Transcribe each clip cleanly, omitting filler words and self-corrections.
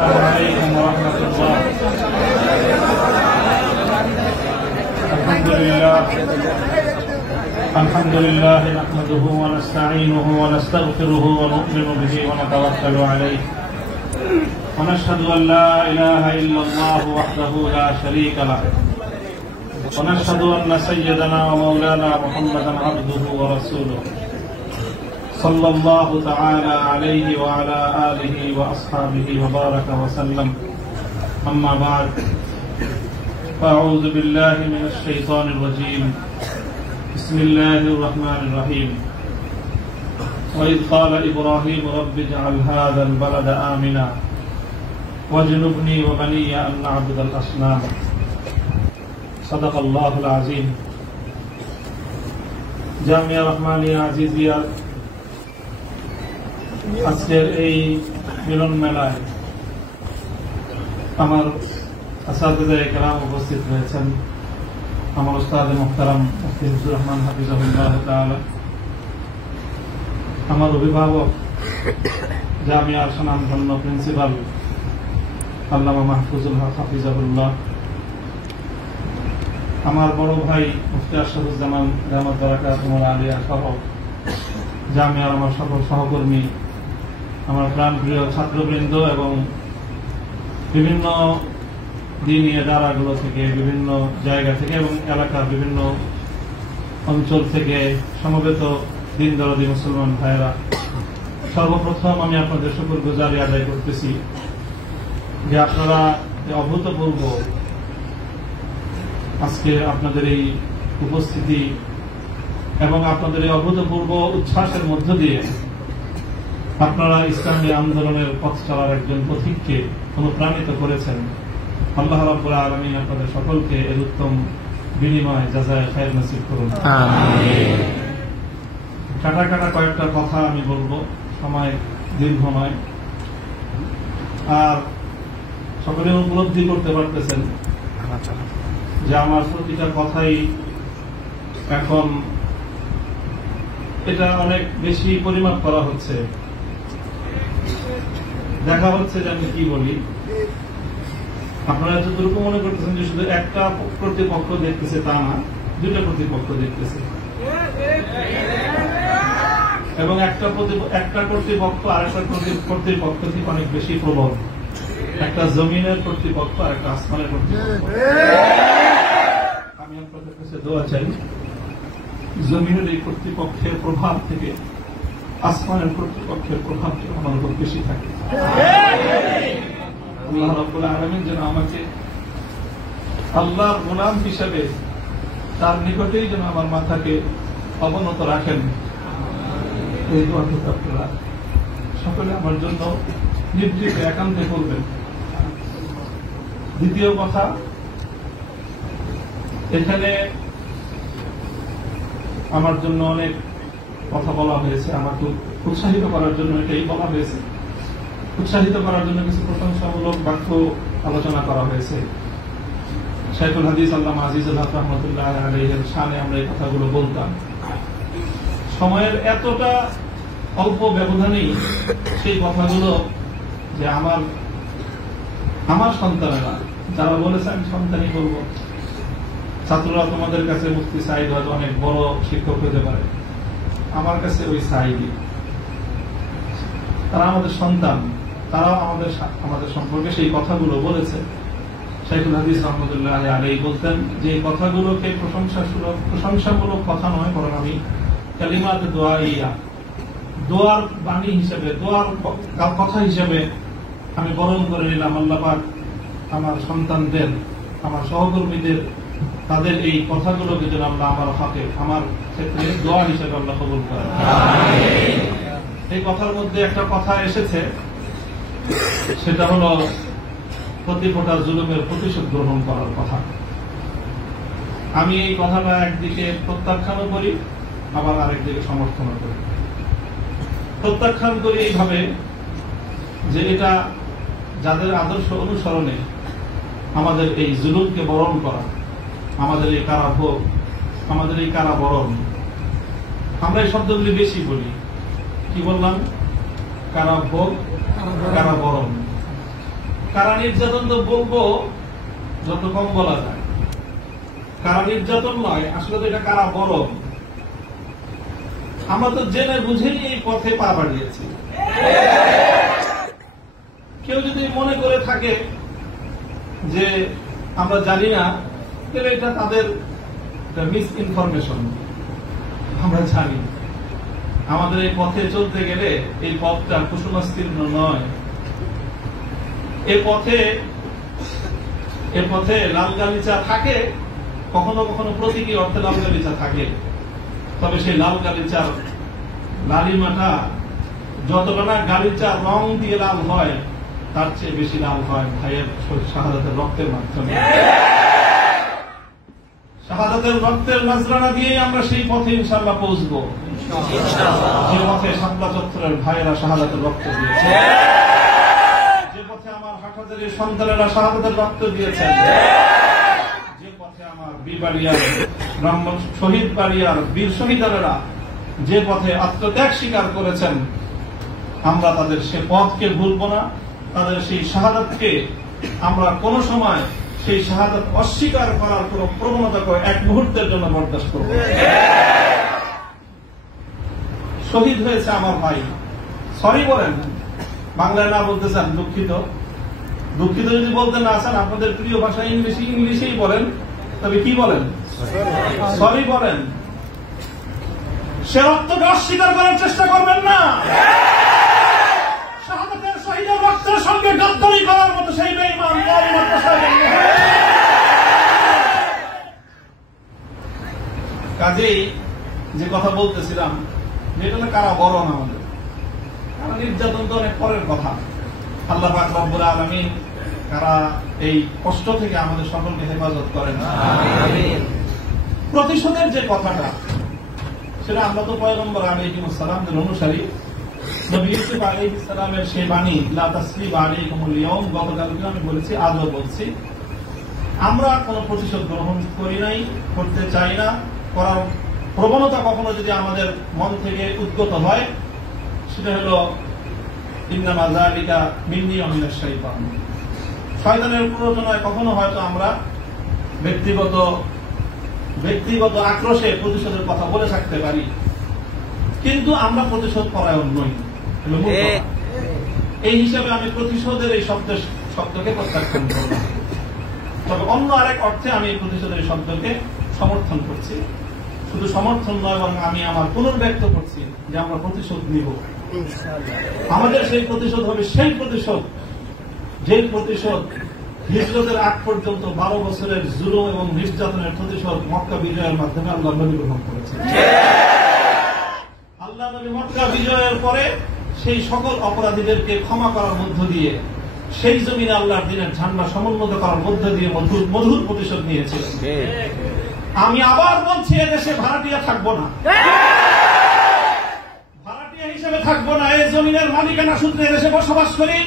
عليكم ورحمة الله. الحمد لله نحمده ونستعينه ونستغفره ونؤمن به ونتوكل عليه ونشهد أن لا إله إلا الله وحده لا شريك له ونشهد أن سيدنا ومولانا محمدا عبده ورسوله صلى الله تعالى عليه وعلى آله وأصحابه وبارك وسلم. أما بعد، فأعوذ بالله من الشيطان الرجيم. بسم الله الرحمن الرحيم. وإذ قال إبراهيم رب اجعل هذا البلد آمنا واجنبني وبني أن نعبد الأصنام. صدق الله العظيم. জামিয়া রহমানিয়া আজিজিয়া আজকের এই মিলন মেলায় আমার আসাতিজায়ে কেরাম উপস্থিত হয়েছেন। আমার উস্তাদ মুহতারাম মুফতি হুজুর রহমান হাফিজাহুল্লাহ তাআলা, আমার অভিভাবক জামিয়ার সুনামধন্য প্রিন্সিপাল আল্লামা মাহফুজুল হক হাফিজাহুল্লাহ, আমার বড় ভাই মুফতি আশরাফুজ্জামান দামাত বারাকাতুহুল আলিয়া সহ জামিয়ার আমার সকল সহকর্মী, আমার প্রাণপ্রিয় ছাত্রবৃন্দ এবং বিভিন্ন দ্বীনি ইদারাগুলো থেকে, বিভিন্ন জায়গা থেকে এবং এলাকার বিভিন্ন অঞ্চল থেকে সমবেত দিন দরদি মুসলমান ভাইয়েরা, সর্বপ্রথম আমি আপনাদের শুকরগুজারি আদায় করতেছি যে আপনারা অভূতপূর্ব আজকে আপনাদের এই উপস্থিতি এবং আপনাদের এই অভূতপূর্ব উচ্ছ্বাসের মধ্য দিয়ে আপনারা ইসলামী আন্দোলনের পথ চলার একজন পথিককে অনুপ্রাণিত করেছেন। আল্লাহ রাব্বুল আলামিন আপনাদের সকলকে এর উত্তম বিনিময় জাযায়ে খায়র নসিব করুন। আমিন। কাটা কাটা কয়েকটা কথা আমি বলবো, সময় দীর্ঘ নয়। আর সকলে উপলব্ধি করতে পারতেছেন যে আমার প্রতিটা কথাই এখন এটা অনেক বেশি পরিমাপ করা হচ্ছে, দেখা হচ্ছে যে আমি কি বলি। আপনারা যতটুকু মনে করতেছেন যে শুধু একটা কর্তৃপক্ষ দেখতেছে তা না, দুইটা কর্তৃপক্ষ দেখতেছে এবং একটা কর্তৃপক্ষ আর একটা কর্তৃপক্ষ থেকে অনেক বেশি প্রবল। একটা জমিনের কর্তৃপক্ষ আর একটা আসমানের কর্তৃপক্ষ। আমি আপনাদের কাছে দোয়া চাই, জমিনের এই কর্তৃপক্ষের প্রভাব থেকে আসমানের কর্তৃপক্ষের প্রভাব আমার উপর বেশি থাকে। আল্লাহ রাব্বুল আলামিন যেন আমাকে আল্লাহর গোলাম হিসেবে তার নিকটেই যেন আমার মাথাকে অবনত রাখেন, এই দোয়াটুকু আপনারা সকলে আমার জন্য নির্দিষ্ট একান্তে করবেন। দ্বিতীয় কথা, এখানে আমার জন্য অনেক কথা বলা হয়েছে, আমাকে উৎসাহিত করার জন্য এটাই বলা হয়েছে। উৎসাহিত করার জন্য কিছু প্রশংসামূলক বাক্য আলোচনা করা হয়েছে। শাইখুল হাদিস আল্লামা আজিজুল হক রাহমাতুল্লাহ আলাইহির শানে আমরা এই কথাগুলো বলতাম। সময়ের এতটা অল্প ব্যবধানেই সেই কথাগুলো যে আমার সন্তানেরা যারা বলেছে আমি সন্তানই বলবো, ছাত্ররা তোমাদের কাছে মুফতি সাঈদ হয়তো অনেক বড় শিক্ষক হতে পারে, আমার কাছে ওই সাঈদই। তারা আমাদের সন্তান, তারাও আমাদের সম্পর্কে সেই কথাগুলো বলেছে। শাইখুল হাদিস রাহমাতুল্লাহ আলাইহি বলতেন যে এই কথাগুলোকে প্রশংসামূলক কথা নয়, বরং আমি কালিমাত দোয়াইয়া, দোয়ার বাণী হিসেবে, দোয়ার কথা হিসেবে আমি বরণ করে নিলাম। আল্লাহ পাক আমার সন্তানদের, আমার সহকর্মীদের, তাদের এই কথাগুলোকে যেন আল্লাহ আমার হকে, আমার ক্ষেত্রে দোয়া হিসেবে আল্লাহ কবুল করেন। এই কথার মধ্যে একটা কথা এসেছে, সেটা হলো প্রতি ফোঁটা জুলুমের প্রতিশোধ গ্রহণ করার কথা। আমি এই কথাটা একদিকে প্রত্যাখ্যানও করি, আবার আরেকদিকে সমর্থনও করি। প্রত্যাখ্যান করি এইভাবে যে এটা যাদের আদর্শ অনুসরণে আমাদের এই জুলুমকে বরণ করা, আমাদের এই কারাভোগ, আমাদের এই কারাবরণ, আমরা এই শব্দগুলি বেশি বলি। কি বললাম? কারাভোগ, কারাবরণ। কারা নির্যাতন তো বলবো যত কম বলা যায়। কারা নির্যাতন নয়, আসলে তো এটা কারা বরং। আমরা তো জেনে বুঝেই এই পথে পা বাড়িয়েছি। কেউ যদি মনে করে থাকে যে আমরা জানি না, তাহলে এটা তাদের মিস ইনফরমেশন। আমরা জানি আমাদের এই পথে চলতে গেলে এই পথটা কুসুমাস্তীর্ণ নয়। এ পথে লাল গালিচা থাকে, কখনো কখনো প্রতীকী অর্থে লাল গালিচা থাকে, তবে সেই লাল গালিচার লালিমাটা যতটা না গালিচার রং দিয়ে লাল হয়, তার চেয়ে বেশি লাল হয় ভাইয়ের শাহাদাতের রক্তের মাধ্যমে। শাহাদাতের রক্তের নজরানা দিয়ে আমরা সেই পথে ইনশাআল্লাহ পৌঁছবো, যে পথে শাপলা চত্বরের ভাইয়েরা শাহাদাতের রক্ত দিয়েছে, যে পথে আমার হাটহাজারীর সন্তানেরা শাহাদাতের রক্ত দিয়েছেন, যে পথে আমার বীরবাড়িয়ার শহীদ বাড়িয়ার বীর শহীদারেরা যে পথে আত্মত্যাগ স্বীকার করেছেন, আমরা তাদের সে পথকে ভুলব না। তাদের সেই শাহাদাতকে আমরা কোন সময় সেই শাহাদাত অস্বীকার করার কোন প্রবণতাকে এক মুহূর্তের জন্য বরদাস্ত করব। শহীদ হয়েছে আমার ভাই, সরি বলেন, বাংলায় না বলতে চান দুঃখিত। দুঃখিত যদি বলতে না চান, আপনাদের প্রিয় ভাষা ইংলিশেই বলেন, তবে কি বলেন? সরি বলেন। সে রক্তকে অস্বীকার করার চেষ্টা করবেন না। শাহাদাতের শহীদের রক্তের সঙ্গে গাদ্দারি করার মতো সেই বেঈমান কাজেই যে কথা বলতেছিলাম, যেটা কারা বরং আমাদের কারা নির্যাতন তো অনেক পরের কথা। আল্লাহ পাক রব্বুল আলামিন কারা এই কষ্ট থেকে আমাদের সকলকে হেফাজত করেন। প্রতিশোধের যে কথাটা, সেটা আমরা তো পয়গম্বর আলাইহিস সালামের অনুসারী। নবী ইউসুফ আলাইহিস সালামের সেই বাণী, লা তাসরিবা আলাইকুমুল ইয়াউম, গতকালকে আমি বলেছি, আজও বলছি, আমরা কোন প্রতিশোধ গ্রহণ করি নাই, করতে চাই না। করার প্রবণতা কখনো যদি আমাদের মন থেকে উদ্গত হয়, সেটা হলো ইন্নামা যালিকা মিন্নী ওয়া মিনাশ শাইতান, শয়তানের প্ররোচনায় কখনো হয়তো আমরা ব্যক্তিগত আক্রোশে প্রতিশোধের কথা বলে থাকতে পারি, কিন্তু আমরা প্রতিশোধ পরায়ণ নই। এই হিসাবে আমি প্রতিশোধের এই শব্দকে প্রত্যাখ্যান করব। তবে অন্য আরেক অর্থে আমি এই প্রতিশোধের শব্দকে সমর্থন করছি। শুধু সমর্থন নয়, বরং আমি আমার পুনর্ব্যক্ত করছি যে আমরা প্রতিশোধ নিব। আমাদের সেই প্রতিশোধ হবে সেই প্রতিশোধ, যেই প্রতিশোধ হিজরতের আগ পর্যন্ত 12 বছরের জুলুম এবং নির্যাতনের প্রতিশোধ মক্কা বিজয়ের মাধ্যমে আল্লাহ নবী গ্রহণ করেছেন। আল্লাহ নবী মক্কা বিজয়ের পরে সেই সকল অপরাধীদেরকে ক্ষমা করার মধ্য দিয়ে সেই জমিনে আল্লাহর দিনের ঝান্ডা সমুন্নত করার মধ্য দিয়ে মধুর প্রতিশোধ নিয়েছিলেন। আমি আবার বলছি, এদেশে ভাড়াটিয়া থাকবো না, ভাড়াটিয়া হিসেবে থাকবো না। এই জমিনের মালিকানা সূত্রে এদেশে বসবাস করি।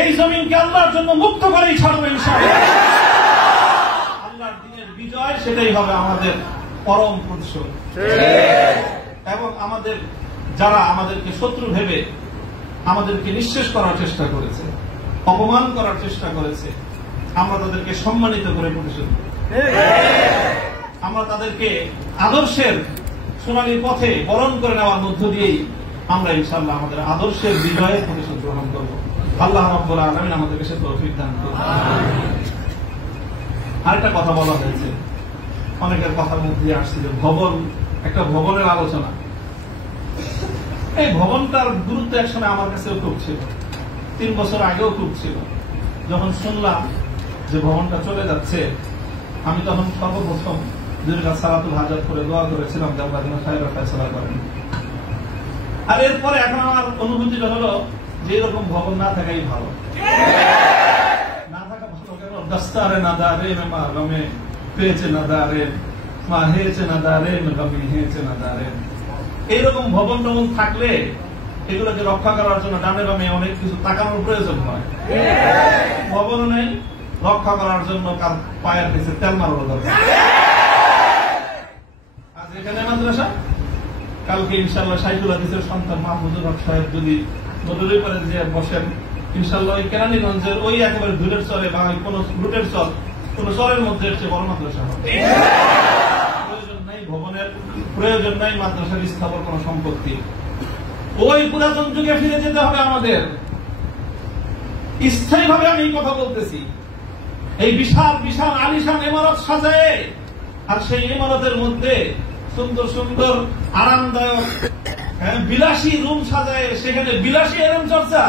এই জমিনকে আল্লাহর জন্য মুক্ত করেই ছাড়বো ইনশাআল্লাহ। আল্লাহর দিনের বিজয়, সেটাই হবে আমাদের পরম প্রতিশোধ। এবং আমাদের যারা আমাদেরকে শত্রু ভেবে আমাদেরকে নিঃশেষ করার চেষ্টা করেছে, অপমান করার চেষ্টা করেছে, আমরা তাদেরকে সম্মানিত করে প্রতিশোধ, আমরা তাদেরকে আদর্শের সোনালী পথে বরণ করে নেওয়ার মধ্য দিয়েই আমরা ইনশাআল্লাহ আমাদের আদর্শের বিজয়ের প্রতিশোধ গ্রহণ করব। আল্লাহ রাব্বুল আলামিন আমাদেরকে সে তৌফিক দান করুন। আরেকটা কথা বলা হয়েছে, অনেকের কথার মধ্যে আসছে যে একটা ভবনের আলোচনা। এই ভবনটার গুরুত্ব একসময় আমার কাছেও খুব ছিল, 3 বছর আগেও খুব ছিল। যখন শুনলাম যে ভবনটা চলে যাচ্ছে, আমি তখন সর্বপ্রথম 2 রাকাত সালাতুল হাজাত করে দোয়া করেছিলাম যে আল্লাহ যেন খায়রের ফয়সালা করেন। আর এরপরে এখন আমার অনুভূতিটা হলো যে এরকম ভবন না থাকাই ভালো। না থাকা ভালো কেন? দস্তারে না দারে মা গমে পেয়েছে না দারে মা হেয়েছে না দারে গমে হেয়েছে না দারে। এইরকম ভবন টবন থাকলে এগুলোকে রক্ষা করার জন্য ডানে বামে অনেক কিছু তাকানোর প্রয়োজন হয়। ভবন নেই, রক্ষা করার জন্য কার পায়ের কাছে তেল মারানো দরকার। আজ এখানে মাদ্রাসা, কালকে ইনশাআল্লাহ শাইখুল হাদিসের সন্তান মাহমুদুর হক সাহেব যদি নদীর পারে যে বসেন, ইনশাআল্লাহ ওই কেরানীগঞ্জের ওই একেবারে ধুলের চরে বা কোন রুটের চর, কোন চরের মধ্যে এসে বড় মাদ্রাসা হবে। প্রয়োজন নাই ভবনের, প্রয়োজন নাই মাদ্রাসার স্থাপন কোন সম্পত্তি। ওই পুরাতন যুগে ফিরে যেতে হবে আমাদের। স্থায়ীভাবে আমি এই কথা বলতেছি। এই বিশাল বিশাল আলিশান ইমারত সাজায়, আর সেই ইমারতের মধ্যে সুন্দর সুন্দর আরামদায়ক বিলাসী রুম সাজায়, সেখানে বিলাসী এলেম চর্চা।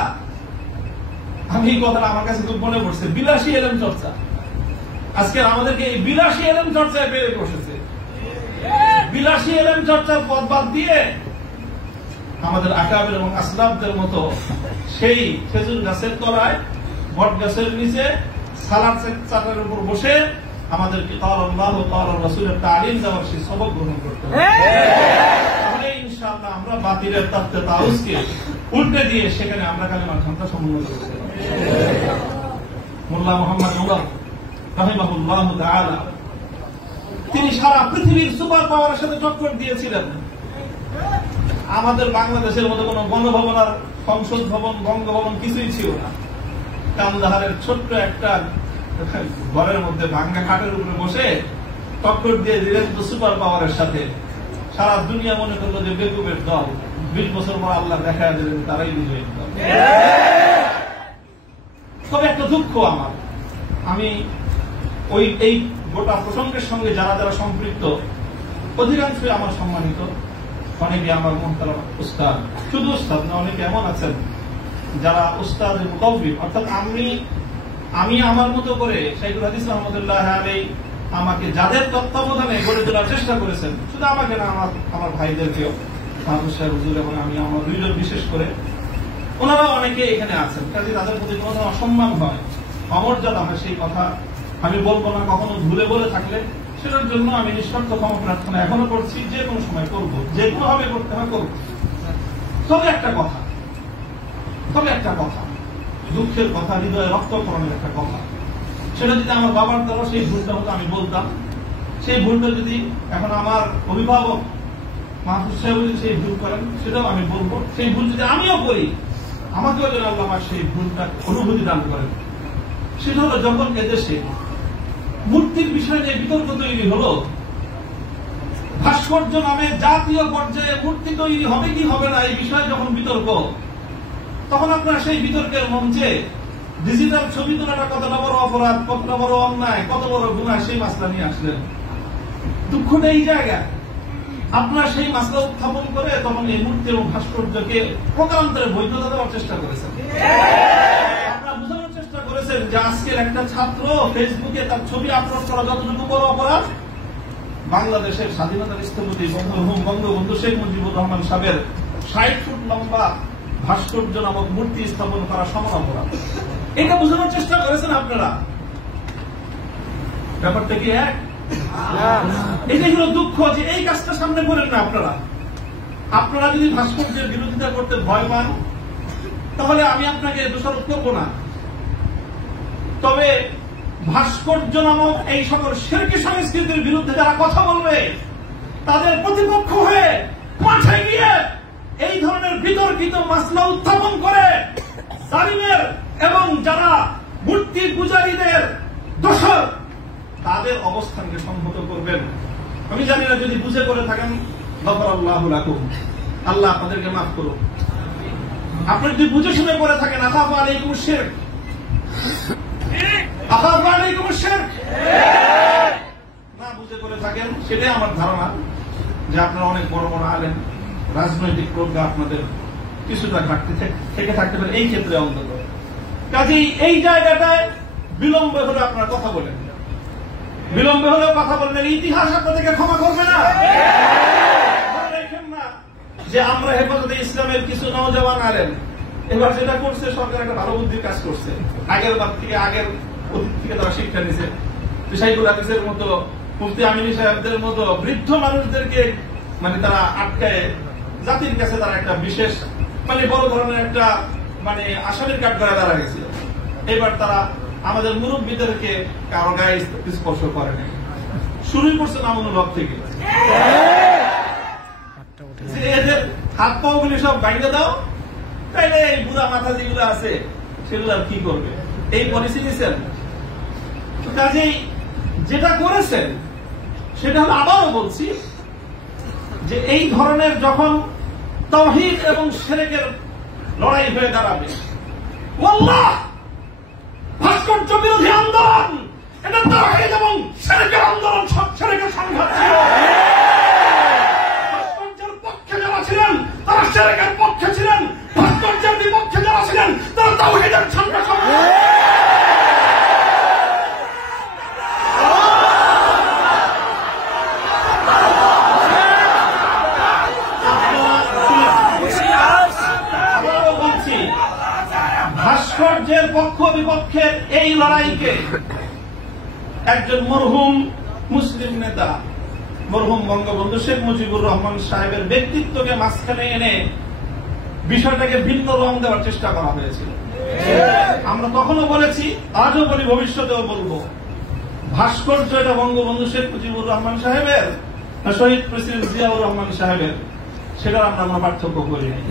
আমি এই কথাটা আমার কাছে খুব মনে পড়ছে, বিলাসী এলেম চর্চা। আজকে আমাদেরকে এই বিলাসী এলেম চর্চায় বেড়ে বসেছে। বিলাসী এলেম চর্চার পথ বাদ দিয়ে আমাদের আকাবের এবং আসলাফদের মতো সেই খেজুর গাছের তলায়, বট গাছের নিচে সালাদ চাটার উপর বসে আমাদেরকে ক্বালা আল্লাহু ক্বালা রাসূলের তালিম দেওয়ার সেই সবক গ্রহণ করতে হবে। তাহলে ইনশাআল্লাহ আমরা বাতিলের তাফতে তাউসকে উল্টে দিয়ে সেখানে আমরা কালেমার ক্ষমতা সমুন্নত করতে পারব। মোল্লা মুহাম্মদ উমর রাহিমাহুল্লাহ তাআলা তিনি সারা পৃথিবীর সুপার পাওয়ারের সাথে টক্কর দিয়েছিলেন। আমাদের বাংলাদেশের মতো কোন গণভবন আর সংসদ ভবন, বঙ্গভবন কিছুই ছিল না। কান্দাহারের ছোট্ট একটা ঘরের মধ্যে ভাঙ্গা খাটের উপরে বসে টক্কর দিয়ে দিলেন তো সুপার পাওয়ারের সাথে। সারা দুনিয়া মনে করলো যে বেকুবের দল। 20 বছর পর আল্লাহ দেখা দিলেন তারাই বিজয়ী দল। তবে একটা দুঃখ আমার, আমি ওই এই গোটা প্রসঙ্গের সঙ্গে যারা যারা সম্পৃক্ত অধিকাংশই আমার সম্মানিত, অনেকে আমার মুহতারাম উস্তাদ, শুধু উস্তাদ না, অনেকে এমন আছেন যারা উস্তাদ মুতাওয়্যিব, অর্থাৎ আমি আমার মতো করে শাইখুল হাদিস রাহমাতুল্লাহ আলাইহি আমাকে যাদের তত্ত্বাবধানে গড়ে তোলার চেষ্টা করেছেন, শুধু আমাকে না, আমার ভাইদেরকেও, মাহমুদ সাহেব হুজুর এবং আমি, আমার দুইজন বিশেষ করে, ওনারা অনেকে এখানে আছেন। কাজে তাদের প্রতি কোনো অসম্মান হয়, অমর্যাদা হয়, সেই কথা আমি বলবো না। কখনো ভুলে বলে থাকলে সেটার জন্য আমি নিঃশর্ত ক্ষমা প্রার্থনা এখনো করছি, যে কোনো সময় করবো, যে কোনো ভাবে করতে হয় করবো। তবে একটা কথা, দুঃখের কথা, হৃদয়ে রক্তকরণের একটা কথা, সেটা যদি আমার বাবার দ্বারা সেই ভুলটা হতো আমি বলতাম। সেই ভুলটা যদি এখন আমার অভিভাবক মাহফুজ সাহেব যদি সেই ভুল করেন সেটাও আমি বলবো। সেই ভুল যদি আমিও করি, আমাকেও যেন আল্লাহ আমার সেই ভুলটা অনুভূতি দান করেন। সেটা হলো যখন এদেশে মূর্তির বিষয় নিয়ে বিতর্ক তৈরি হলো, ভাস্কর্য নামে জাতীয় পর্যায়ে মূর্তি তৈরি হবে কি হবে না এই বিষয়ে যখন বিতর্ক, তখন আপনারা সেই বিতর্কের মঞ্চে ডিজিটাল ছবি তোলাটা কতটা বড় অপরাধ, কতটা বড় অন্যায়, কত বড় গুনাহ, সেই মাসলা নিয়ে আসলেন। দুঃখটা এই জায়গায়, আপনারা সেই মাসলা উত্থাপন করে তখন এই মূর্তি এবং ভাস্কর্যকে প্রকারান্তরে বৈধতা দেওয়ার চেষ্টা করেছেন। আপনারা বোঝানোর চেষ্টা করেছেন যে আজকের একটা ছাত্র ফেসবুকে তার ছবি আপলোড করা যতটুকু বড় অপরাধ, বাংলাদেশের স্বাধীনতার স্থপতি বঙ্গবন্ধু শেখ মুজিবুর রহমান সাহেবের 60 ফুট লম্বা ভাস্কর্য নামক মূর্তি স্থাপন করা সমান অপরাধ। এটা বোঝানোর চেষ্টা করেছেন আপনারা। ব্যাপারটা কি এক? এটাই হলো দুঃখ যে এই কাজটা সামনে করেন না আপনারা। আপনারা যদি ভাস্কর্যের বিরোধিতা করতে ভয় পান, তাহলে আমি আপনাকে দোষারোপ করবো না। তবে ভাস্কর্য নামক এই সকল শিরকি সংস্কৃতির বিরুদ্ধে যারা কথা বলবে, তাদের প্রতিপক্ষ হয়ে মাঠে গিয়ে এই ধরনের বিতর্কিত মাসলা উত্থাপন করে জালিমের এবং যারা মূর্তি পূজারীদের দোষর, তাদের অবস্থানকে সংহত করবেন। আমি জানি না, যদি বুঝে করে থাকেন গফরাল্লাহু লাকুম, আল্লাহ আপনাদেরকে মাফ করুন। আপনি যদি বুঝে শুনে করে থাকেন আখাফু আলাইকুমুশ শিরক, আখাফু আলাইকুমুশ শিরক, না বুঝে করে থাকেন, সেটাই আমার ধারণা যে আপনারা অনেক বড় বড় আলেম, রাজনৈতিক প্রজ্ঞা আপনাদের কিছুটা ঘাটতি থেকে থাকতে পারে এই ক্ষেত্রে অন্তত। কাজেই এই জায়গাটায় বিলম্ব হলে আপনারা কথা বলেন, বিলম্ব হলেও কথা বললেন, ইতিহাস আপনাদেরকে ক্ষমা করবে না। দেখেন না যে আমরা হেফাজতে ইসলামের কিছু নওজওয়ান আলেম এবার যেটা করছে, সরকার একটা ভালো বুদ্ধির কাজ করছে। আগের অতীত থেকে তারা শিক্ষা নিছে। শাইখুল হাদিসের মতো, মুফতি আমিনী সাহেবদের মতো বৃদ্ধ মানুষদেরকে তারা আটকায় জাতির কাছে তারা একটা বিশেষ বড় ধরনের একটা আসামির কাঠ করে দাঁড়া গেছিল। এবার তারা আমাদের মুরব্বীদেরকে কারো গায়ে স্পর্শ করে নাই, শুরুই করছে নামুনুল হক থেকে। এদের হাত পাও গুলি সব ভাঙিয়ে দাও, তাইলে এই বুড়া মাথা যেগুলো আছে সেগুলো আর কি করবে, এই পলিসি নিয়েছেন। কাজেই যেটা করেছেন সেটা হলো, আবারও বলছি যে এই ধরনের যখন তাওহীদ এবং শিরকের লড়াই হয়ে দাঁড়াবে, আল্লাহ ভাস্কর্য বিরোধী আন্দোলন এটা তাওহীদ এবং শিরকের আন্দোলন, শিরকের সংঘাত ছিল। ভাস্কর্যের পক্ষে যারা ছিলেন তারা শিরকের পক্ষে ছিলেন, ভাস্কর্যের বিপক্ষে যারা ছিলেন তারা তাওহীদের ঝান্ডা ভাস্কর্যের পক্ষ বিপক্ষের এই লড়াইকে একজন মরহুম মুসলিম নেতা, মরহুম বঙ্গবন্ধু শেখ মুজিবুর রহমান সাহেবের ব্যক্তিত্বকে মাঝখানে এনে বিষয়টাকে ভিন্ন রং দেওয়ার চেষ্টা করা হয়েছিল। আমরা তখনও বলেছি, আজও বলি, ভবিষ্যতেও বলবো, ভাস্কর্য এটা বঙ্গবন্ধু শেখ মুজিবুর রহমান সাহেবের না শহীদ প্রেসিডেন্ট জিয়াউর রহমান সাহেবের, সেটা আমরা কোনো পার্থক্য করি নাই।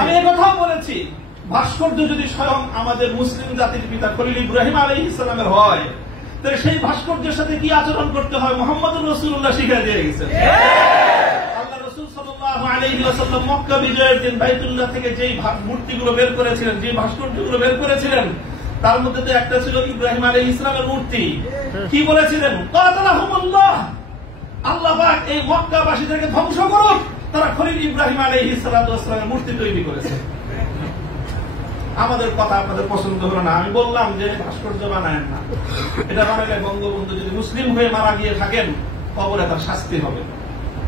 আমি এই কথাও বলেছি, ভাস্কর্য যদি স্বয়ং আমাদের মুসলিম জাতির পিতা খলিল ইব্রাহিম আলাইহিস সালামের হয়, তাহলে সেই ভাস্কর্যের সাথে কি আচরণ করতে হয় মুহাম্মদুর রাসূলুল্লাহ শিখিয়ে দিয়ে গেছেন। আল্লাহ রাসূল সাল্লাল্লাহু আলাইহি ওয়াসাল্লাম মক্কা বিজয়ের দিন বাইতুল্লাহ থেকে যেই মূর্তিগুলো বের করেছিলেন, যে ভাস্কর্যগুলো বের করেছিলেন, তার মধ্যে তো একটা ছিল ইব্রাহিম আলাইহিস সালামের মূর্তি। কি বলেছিলেন? কাতালাহুমুল্লাহ, আল্লাহ পাক এই মক্কাবাসীদেরকে ধ্বংস করুক, তারা খলিল ইব্রাহিম আলাইহিস সালামের মূর্তি তৈরি করেছে। আমাদের কথা আপনাদের পছন্দ হলো না, আমি বললাম যে ভাস্কর্য বানায়েন না, এটা বানালে বঙ্গবন্ধু যদি মুসলিম হয়ে মারা গিয়ে থাকেন কবরে তার শাস্তি হবে।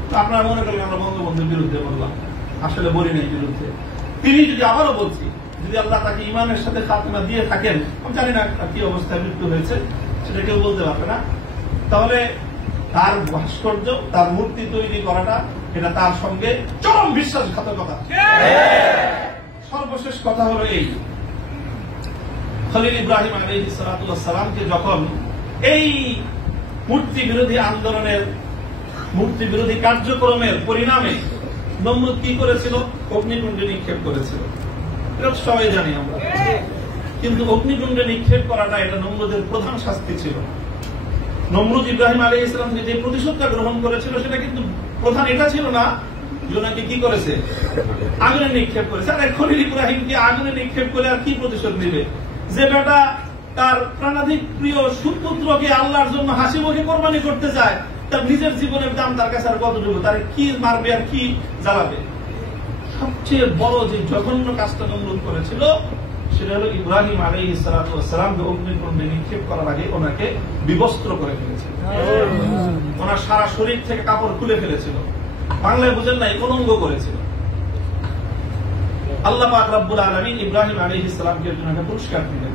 তো আপনারা মনে করলেন আমরা বঙ্গবন্ধুর বিরুদ্ধে বললাম, আসলে বলি নাই বিরুদ্ধে। তিনি যদি, আবারও বলছি, যদি আল্লাহ তাকে ইমানের সাথে খাতমা দিয়ে থাকেন, আমি জানি না কি অবস্থায় মৃত্যু হয়েছে সেটা কেউ বলতে পারবে না, তাহলে তার ভাস্কর্য, তার মূর্তি তৈরি করাটা এটা তার সঙ্গে চরম বিশ্বাসঘাতকতা। সর্বশেষ কথা হলো এই, খলিল ইব্রাহিম আলাইহিস সালামকে যখন এই মূর্তি বিরোধী আন্দোলনের, মূর্তি বিরোধী কার্যক্রমের পরিণামে নমরুদ কি করেছিল? অগ্নিকুণ্ডে নিক্ষেপ করেছিল। এটা সবাই জানি আমরা। কিন্তু অগ্নিকুণ্ডে নিক্ষেপ করাটা এটা নমরুদের প্রধান শাস্তি ছিল। নমরুদ ইব্রাহিম আলাইহিস সালামকে যে প্রতিশোধটা গ্রহণ করেছিল সেটা কিন্তু প্রধান এটা ছিল না, ওনাকে কি করেছে? আগুনে নিক্ষেপ করেছে। আর খলিল ইব্রাহিমকে আগুনে নিক্ষেপ করে আর কি প্রতিশোধ নিবে? যে বেটা তার প্রাণাধিক প্রিয় সুপুত্রকে আল্লাহর জন্য হাসি মুখে কোরবানি করতে চায়, তার নিজের জীবনের দাম তার কাছে আর কতটুকু, তার কি মারবে আর কি জ্বালাবে? সবচেয়ে বড় যে জঘন্য কাজটা নমরুদ করেছিল সেটা হলো ইব্রাহিম আলাইহিস সালামকে অগ্নিকুণ্ডে নিক্ষেপ করার আগে ওনাকে বিবস্ত্র করে ফেলেছিল। ওনার সারা শরীর থেকে কাপড় খুলে ফেলেছিল, বাংলায় বুঝেন নাই, উলঙ্গ করেছিল। আল্লাহ পাক রব্বুল আলামিন ইব্রাহিম আলাইহিস সালামকে একটা পুরস্কার দিলেন।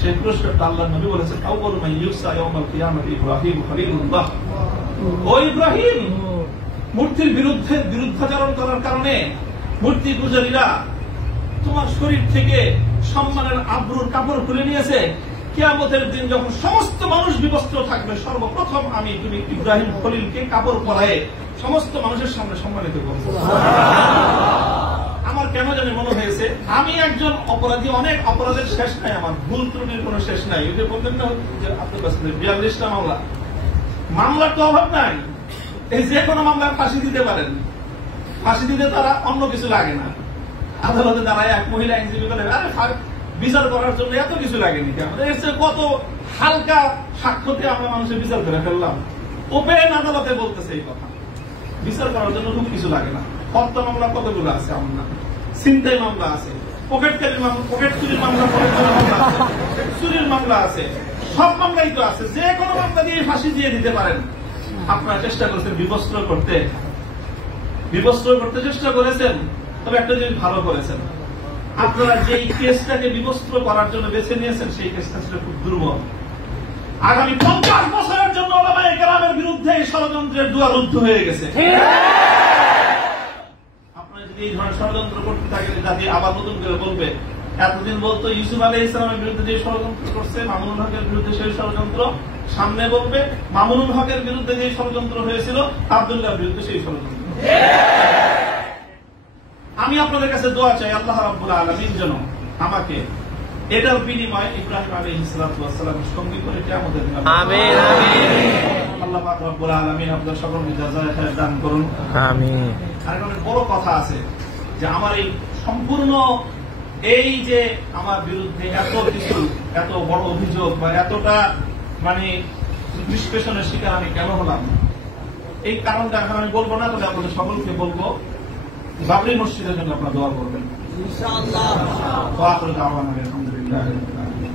সেই পুরস্কারটা আল্লাহর নবী বলেছেন, আউয়ালু মান ইউসা ইয়াউমাল কিয়ামাতি ইব্রাহিম খলিলুল্লাহ। ও ইব্রাহিম, মূর্তির বিরুদ্ধাচরণ করার কারণে মূর্তি পূজারীরা তোমার শরীর থেকে সম্মানের আবরুর কাপড় খুলে নিয়েছে। কিয়ামতের দিন যখন সমস্ত মানুষ বিবস্ত্র থাকবে, সর্বপ্রথম আমি তুমি ইব্রাহিম খলিলকে কাপড় পরায়ে সমস্ত মানুষের সামনে সম্মানিত করব। আমার কেন জানি মনে হয়েছে আমি একজন অপরাধী, অনেক অপরাধের শেষ নাই, আমার ভুল ত্রুটির কোন শেষ নাই। ওই যে বলতেন না যে আপনার কাছে 42টা মামলা, মামলার তো অভাব নাই, এই যে কোনো মামলায় ফাঁসি দিতে পারেন। ফাঁসি দিতে তারা অন্য কিছু লাগে না, আদালতে দাঁড়ায় এক মহিলা আইনজীবী বলে, আরে বিচার করার জন্য এত কিছু লাগেনি, আমাদের এসে কত হালকা সাক্ষ্যতে আমরা মানুষের বিচার করে ফেললাম। ওপেন আদালতে বলতেছে এই কথা, বিচার করার জন্য খুব কিছু লাগে না। হত্যা মামলা কতগুলো আছে আমরা, ছিনতাই মামলা আছে, পকেট চুরির মামলা, চুরির মামলা আছে, সব মামলাই তো আছে। যে কোনো মামলা দিয়ে ফাঁসি দিয়ে দিতে পারেন। আপনারা চেষ্টা করেছেন বিবস্ত্র করতে চেষ্টা করেছেন, তবে একটা জিনিস ভালো করেছেন, আপনারা যেই কেসটাকে বিবস্ত্র করার জন্য বেছে নিয়েছেন সেই কেসটা ছিল খুব দুর্বল। আগামী 50 বছরের জন্য ওলামায়ে কেরামের বিরুদ্ধে এই ষড়যন্ত্রের দুয়ার রুদ্ধ হয়ে গেছে। আপনারা যদি এই ধরনের ষড়যন্ত্র করতে থাকেন, জাতি আবার নতুন করে বলবে। এতদিন বলতো ইউসুফ আলাইহিস সালামের বিরুদ্ধে যে ষড়যন্ত্র করছে, মামুনুল হকের বিরুদ্ধে সেই ষড়যন্ত্র, সামনে বলবে মামুনুল হকের বিরুদ্ধে যে ষড়যন্ত্র হয়েছিল, আব্দুল্লাহর বিরুদ্ধে সেই ষড়যন্ত্র। আমি আপনাদের কাছে দোয়া চাই, আল্লাহ রাব্বুল আলামিন যেন আমাকে এটার বিনিময়ে ইব্রাহিম আলাইহিস সালাতু ওয়াস সালামের সঙ্গী করে কিয়ামতের দিন আমিন আমিন আল্লাহ পাক রব্বুল আলামিন আপনাদের সকলকে জাযায়ে খায়র দান করুন। আমিন। আর অনেক বড় কথা আছে যে আমার এই সম্পূর্ণ এই যে আমার বিরুদ্ধে এত কিছু, এত বড় অভিযোগ বা এতটা মানে নিষ্পেষণের শিকার আমি কেন হলাম, এই কারণটা এখন আমি বলবো না, তবে আপনাদের সকলকে বলবো বাবরি মসজিদের জন্য আপনারা দোয়া করবেন ইনশাআল্লাহ। ওয়া আখিরু দাওয়ানা আলহামদুলিল্লাহি রাব্বিল আলামিন।